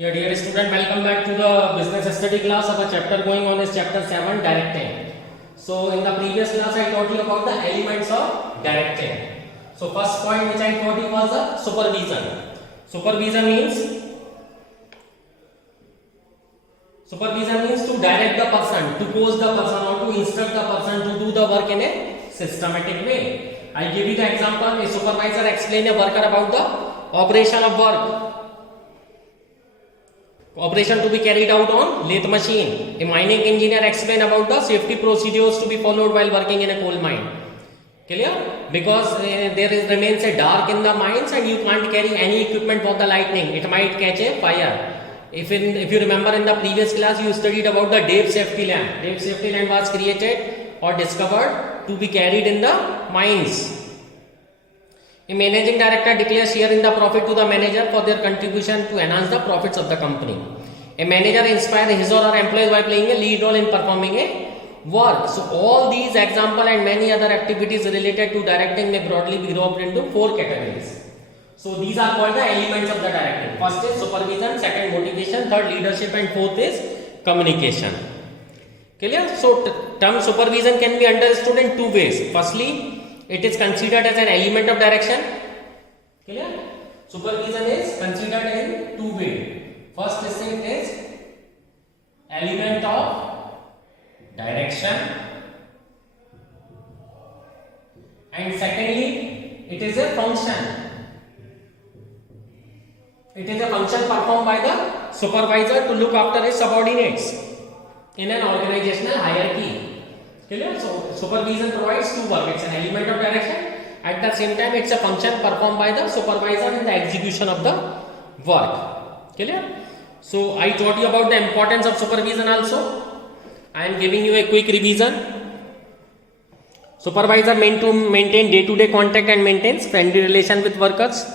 Yeah, dear student, welcome back to the business study class. Our chapter going on is chapter 7, directing. So in the previous class I taught you about the elements of directing. So first point which I taught you was the supervision. Supervision means to direct the person, to coach the person or to instruct the person to do the work in a systematic way. I give you the example. A supervisor explain a worker about the operation of work. Operation to be carried out on lathe machine. A mining engineer explain about the safety procedures to be followed while working in a coal mine. Clear? Because remains a dark in the mines and you can't carry any equipment for the lightning. It might catch a fire. If you remember in the previous class you studied about the Dave safety lamp. Dave safety lamp was created or discovered to be carried in the mines. A managing director declares share in the profit to the manager for their contribution to enhance the profits of the company. A manager inspires his or her employees by playing a lead role in performing a work. So all these examples and many other activities related to directing may broadly be grouped into 4 categories. So these are called the elements of the directing. First is supervision, second motivation, third leadership and fourth is communication. Clear? So term supervision can be understood in 2 ways. Firstly, it is considered as an element of direction. Clear? Supervision is considered in 2 ways. First is it is element of direction, and secondly it is a function. It is a function performed by the supervisor to look after his subordinates in an organizational hierarchy. Clear? So supervision provides 2 work. It's an element of direction. At the same time, it's a function performed by the supervisor in the execution of the work. Clear? So I taught you about the importance of supervision also. I am giving you a quick revision. Supervisor maintain day-to-day contact and maintains friendly relation with workers.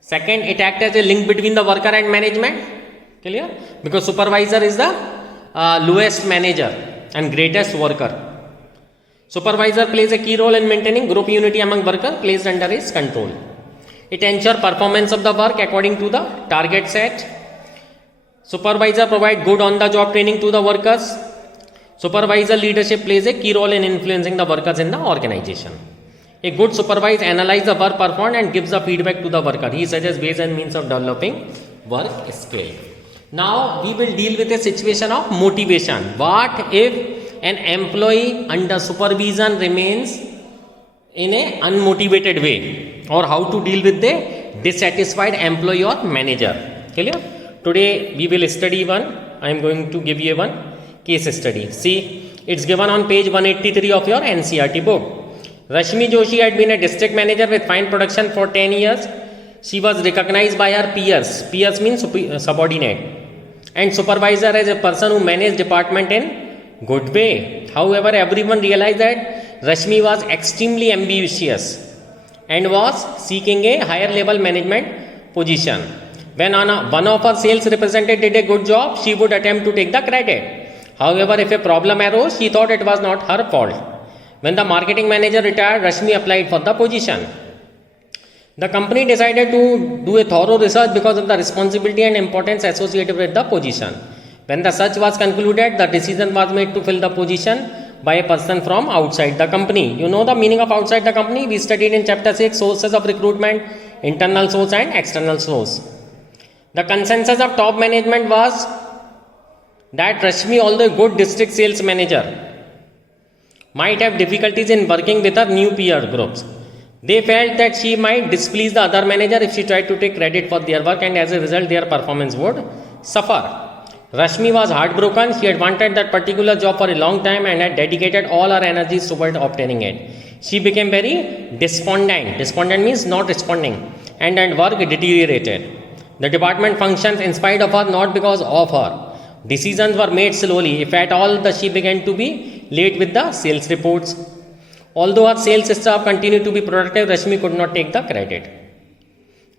Second, it acts as a link between the worker and management. Clear? Because supervisor is the lowest manager and greatest worker. Supervisor plays a key role in maintaining group unity among workers placed under his control. It ensures performance of the work according to the target set. Supervisor provides good on-the-job training to the workers. Supervisor leadership plays a key role in influencing the workers in the organization. A good supervisor analyzes the work performed and gives the feedback to the worker. He suggests ways and means of developing work skill. Now we will deal with a situation of motivation. What if an employee under supervision remains in a unmotivated way, or how to deal with the dissatisfied employee or manager? Clear? Today we will study I am going to give you one case study. See, it's given on page 183 of your NCERT book. Rashmi Joshi had been a district manager with fine production for 10 years. She was recognized by her peers. Peers means subordinate. And supervisor as a person who managed department in good way. However, everyone realized that Rashmi was extremely ambitious and was seeking a higher level management position. When one of her sales representatives did a good job, she would attempt to take the credit. However, if a problem arose, she thought it was not her fault. When the marketing manager retired, Rashmi applied for the position. The company decided to do a thorough research because of the responsibility and importance associated with the position. When the search was concluded, the decision was made to fill the position by a person from outside the company. You know the meaning of outside the company? We studied in chapter 6 sources of recruitment, internal source and external source. The consensus of top management was that Rashmi, although a good district sales manager, might have difficulties in working with her new peer groups. They felt that she might displease the other manager if she tried to take credit for their work, and as a result their performance would suffer. Rashmi was heartbroken. She had wanted that particular job for a long time and had dedicated all her energies toward obtaining it. She became very despondent. Despondent means not responding, and work deteriorated. The department functions in spite of her, not because of her. Decisions were made slowly. If at all, she began to be late with the sales reports. Although her sales staff continued to be productive, Rashmi could not take the credit.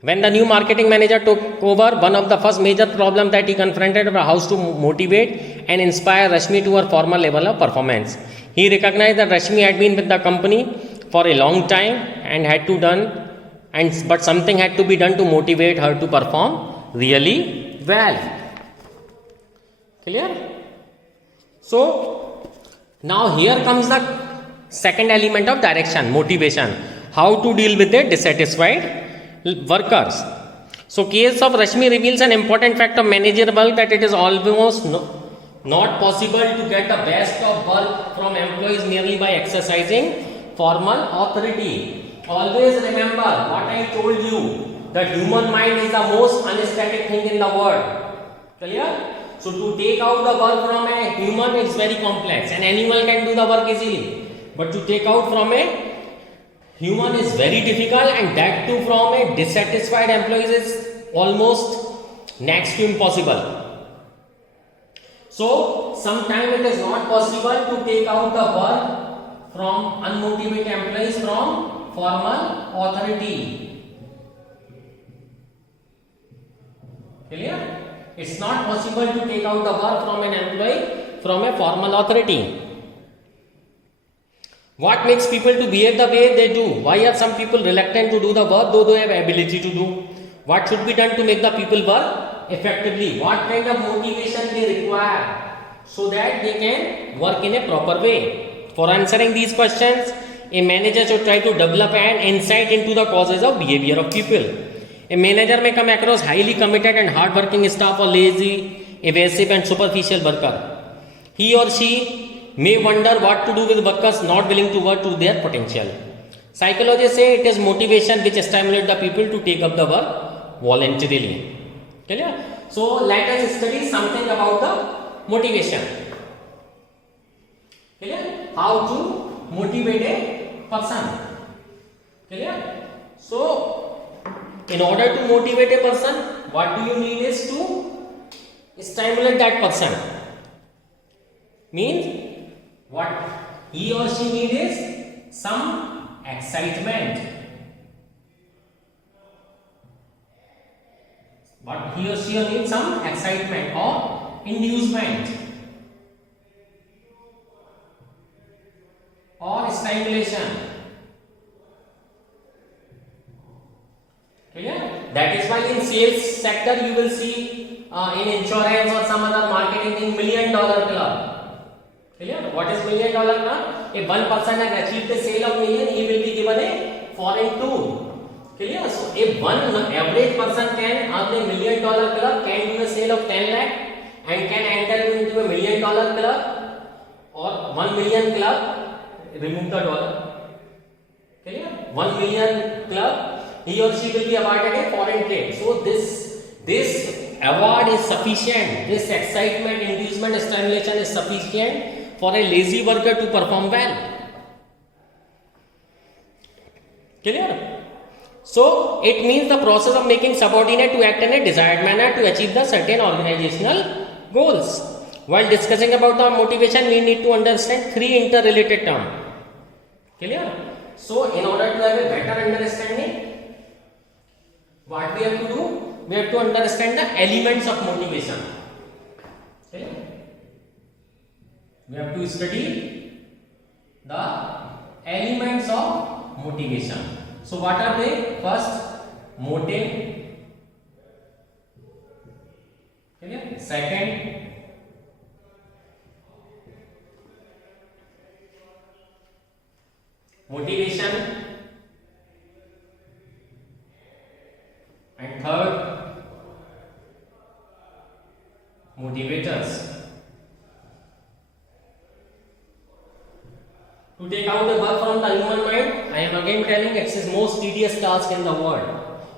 When the new marketing manager took over, one of the first major problems that he confronted was how to motivate and inspire Rashmi to her former level of performance. He recognized that Rashmi had been with the company for a long time and had to done but something had to be done to motivate her to perform really well. Clear? So now here comes the second element of direction, motivation. How to deal with the dissatisfied workers. So case of Rashmi reveals an important fact of managerial work, that it is almost not possible to get the best of work from employees merely by exercising formal authority. Always remember what I told you, that human mind is the most anesthetic thing in the world. Clear? So to take out the work from a human is very complex. An animal can do the work easily, but to take out from a human is very difficult, and that too from a dissatisfied employees is almost next to impossible. So sometimes it is not possible to take out the work from unmotivated employees from formal authority. Clear? It's not possible to take out the work from an employee from a formal authority. What makes people to behave the way they do? Why are some people reluctant to do the work though they have ability to do? What should be done to make the people work effectively? What kind of motivation they require so that they can work in a proper way? For answering these questions, a manager should try to develop an insight into the causes of behavior of people. A manager may come across highly committed and hard-working staff or lazy, evasive and superficial worker. He or she may wonder what to do with workers not willing to work to their potential. Psychologists say it is motivation which stimulates the people to take up the work voluntarily. Clear? So let us study something about the motivation. Clear? How to motivate a person. Clear? So in order to motivate a person, what do you need is to stimulate that person. Means what he or she needs is some excitement. What he or she needs some excitement or inducement or stimulation. Clear? That is why in sales sector you will see in insurance or some other marketing in $1 million club. Clear? What is $1 million club? If one person has achieved the sale of million, he will be given a foreign tour. Clear? So if one average person can earn $1 million club, can do a sale of 10 lakh and can enter into $1 million club or 1 million club, remove the dollar. Clear? 1 million club, he or she will be awarded a foreign trade. So this award is sufficient. This excitement, inducement, stimulation is sufficient for a lazy worker to perform well. Clear? So it means the process of making subordinate to act in a desired manner to achieve the certain organizational goals. While discussing about the motivation, we need to understand 3 interrelated terms. Clear? So in order to have a better understanding, what we have to do? We have to understand the elements of motivation. Okay? We have to study the elements of motivation. So what are they? First, motive. Okay? Second, motivation. And third, motivators. To take out the work from the human mind, I am again telling it's the most tedious task in the world.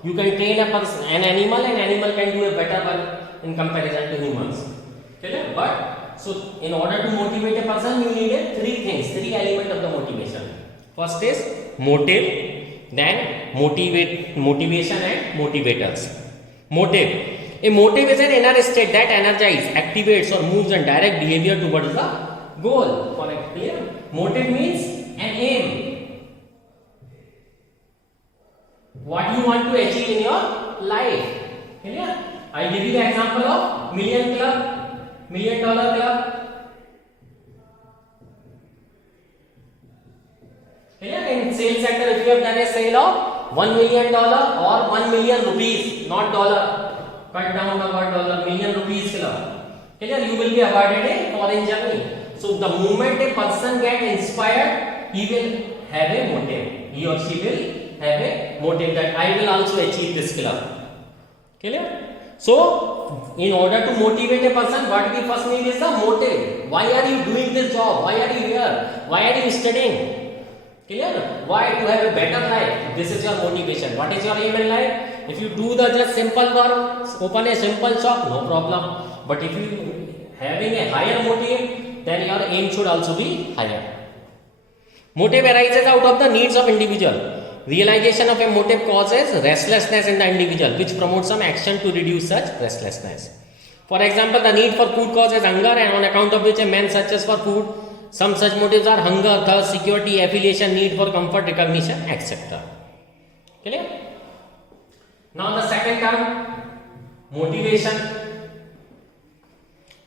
You can train a person, an animal can do a better work in comparison to humans. Okay? But so in order to motivate a person, you need 3 things, 3 elements of the motivation. First is motive. Then motivation and motivators. Motive. A motive is an inner state that energizes, activates or moves and direct behavior towards the goal. For example, motive means an aim. What you want to achieve in your life. Clear? I give you the example of $1 million club. In sales sector, if you have done a sale of $1 million or 1 million rupees, not dollar, cut down the word dollar, million rupees club. Clear? You will be awarded a foreign journey. So the moment a person get inspired, he will have a motive. He or she will have a motive that I will also achieve this club. Clear? So, in order to motivate a person, what we first need is the motive. Why are you doing this job? Why are you here? Why are you studying? Clear? Why? To have a better life. This is your motivation. What is your aim in life? If you do the just simple work, open a simple shop, no problem. But if you having a higher motive, then your aim should also be higher. Motive arises out of the needs of individual. Realization of a motive causes restlessness in the individual, which promotes some action to reduce such restlessness. For example, the need for food causes hunger, and on account of which a man searches for food. Some such motives are hunger, thirst, security, affiliation, need for comfort, recognition, etc. Clear? Now the second term, motivation.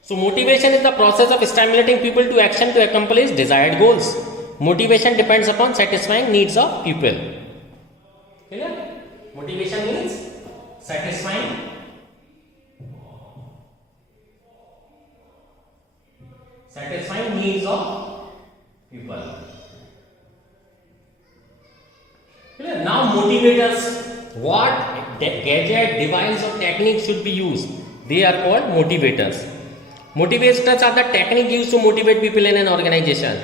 So motivation is the process of stimulating people to action to accomplish desired goals. Motivation depends upon satisfying needs of people. Clear? Motivation means satisfying needs of people. Clear? Now motivators, what gadget, device or technique should be used? They are called motivators. Motivators are the technique used to motivate people in an organization.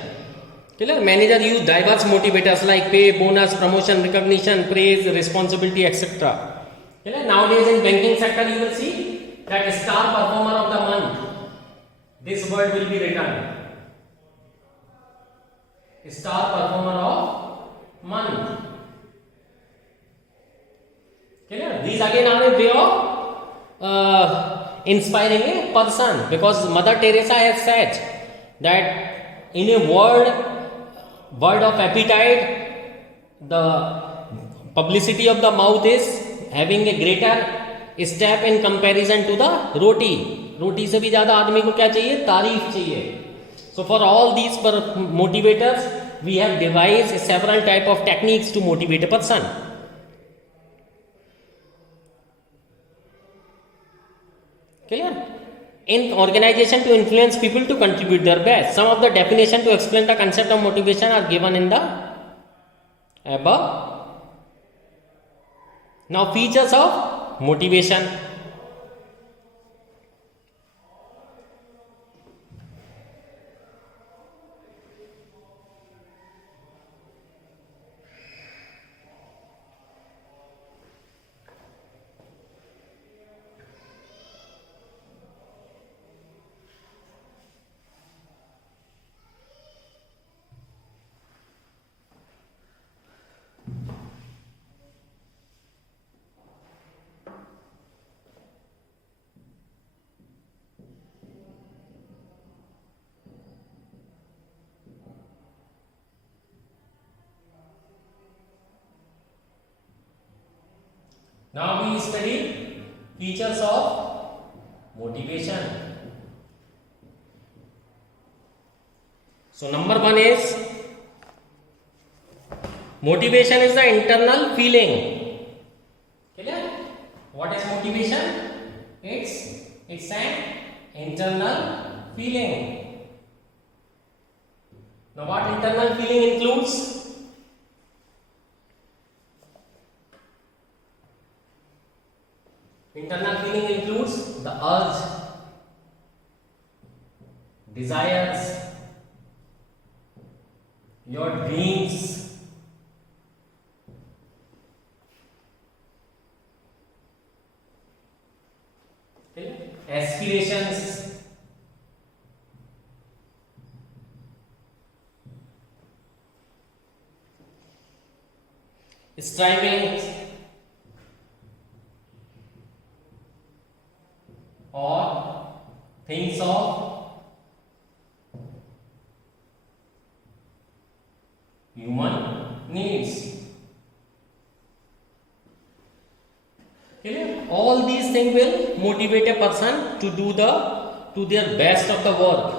Clear? Manager use diverse motivators like pay, bonus, promotion, recognition, praise, responsibility, etc. Clear? Nowadays in banking sector you will see that star performer of the month. This word will be written. Star performer of month. Clear? These again are a way of inspiring a person, because Mother Teresa has said that in a word of appetite, the publicity of the mouth is having a greater step in comparison to the roti. रोटी से भी ज्यादा आदमी को क्या चाहिए? तारीफ चाहिए. So for all these motivators, we have devised several type of techniques to motivate a person. Clear? In organization to influence people to contribute their best. Some of the definition to explain the concept of motivation are given in the above. Now features of motivation. Now we study features of motivation. So number one is motivation is the internal feeling. Clear? What is motivation? It's an internal feeling. Now what internal feeling includes? Internal feeling includes the urge, desires, your dreams, aspirations, striving, or things of human needs. All these things will motivate a person to do their best of the work.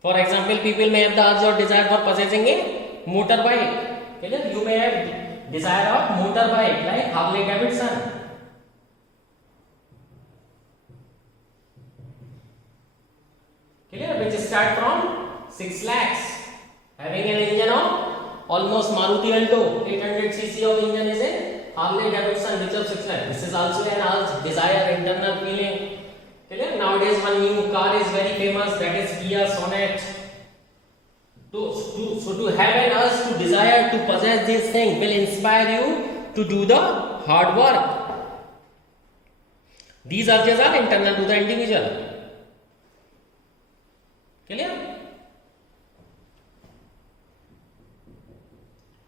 For example, people may have the urge or desire for possessing a motorbike. You may have desire of motorbike like Harley Davidson. clear, which start from 6 lakhs, having an engine of almost Maruti Alto, 800cc of engine is a Harley Davidson which of 6 lakhs. This is also an urge, desire, internal feeling. Clear? Nowadays one new car is very famous, that is Kia Sonet. So to have an urge, to desire to possess this thing will inspire you to do the hard work. These urges are internal to the individual. Clear?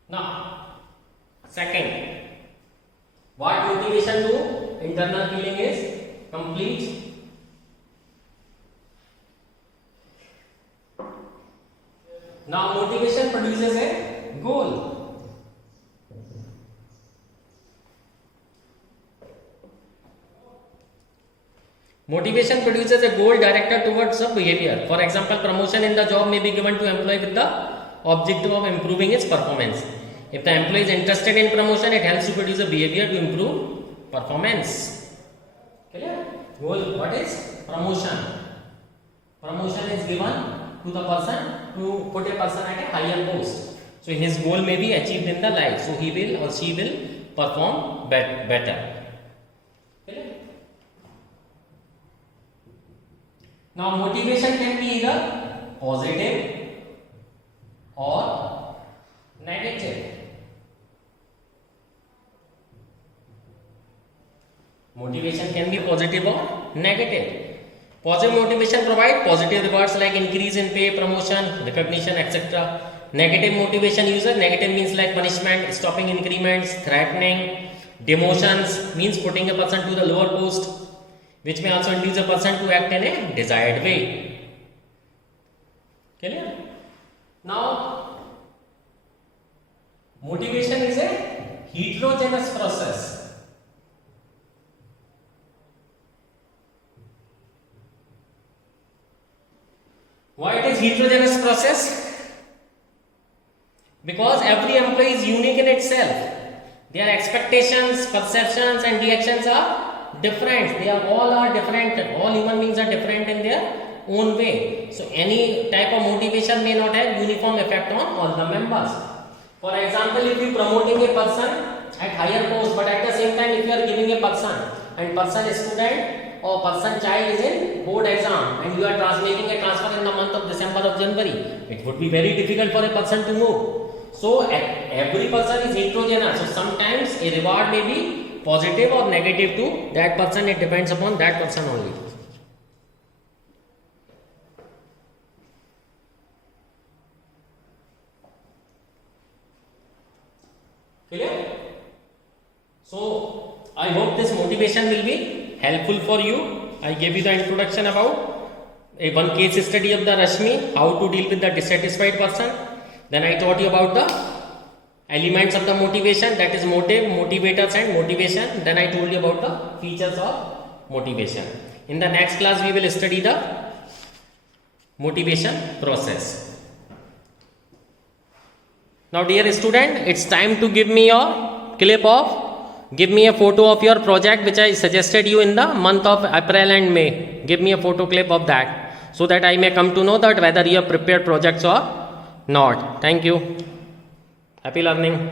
Now, second, what motivation to internal feeling is complete. Now, motivation produces a goal. Motivation produces a goal directed towards a behavior. For example, promotion in the job may be given to employee with the objective of improving its performance. If the employee is interested in promotion, it helps to produce a behavior to improve performance. Clear? Goal, what is promotion? Promotion is given to the person to put a person at a higher post. So his goal may be achieved in the life. So he will or she will perform better. Clear? Now motivation can be either positive or negative. Motivation can be positive or negative. Positive motivation provide positive rewards like increase in pay, promotion, recognition, etc. Negative motivation user, negative means like punishment, stopping increments, threatening, demotions, means putting a person to the lower post, which may also induce a person to act in a desired way. Clear? Now, motivation is a heterogeneous process. Why it is heterogeneous process? Because every employee is unique in itself. Their expectations, perceptions and reactions are different. They are all different. All human beings are different in their own way. So any type of motivation may not have uniform effect on all the members. For example, if you promoting a person at higher post, but at the same time if you are giving a person and person is student or person child is in board exam and you are making a transfer in the month of December or January, it would be very difficult for a person to move. So every person is heterogeneous. So sometimes a reward may be positive or negative to that person. It depends upon that person only. Clear? So I hope this motivation will be helpful for you. I gave you the introduction about one case study of the Rashmi, how to deal with the dissatisfied person. Then I taught you about the elements of the motivation, that is motive, motivators and motivation. Then I told you about the features of motivation. In the next class we will study the motivation process. Now dear student, it's time to give me your clip of, give me a photo of your project which I suggested you in the month of April and May. Give me a photo clip of that so that I may come to know that whether you have prepared projects or not. Thank you. Happy learning.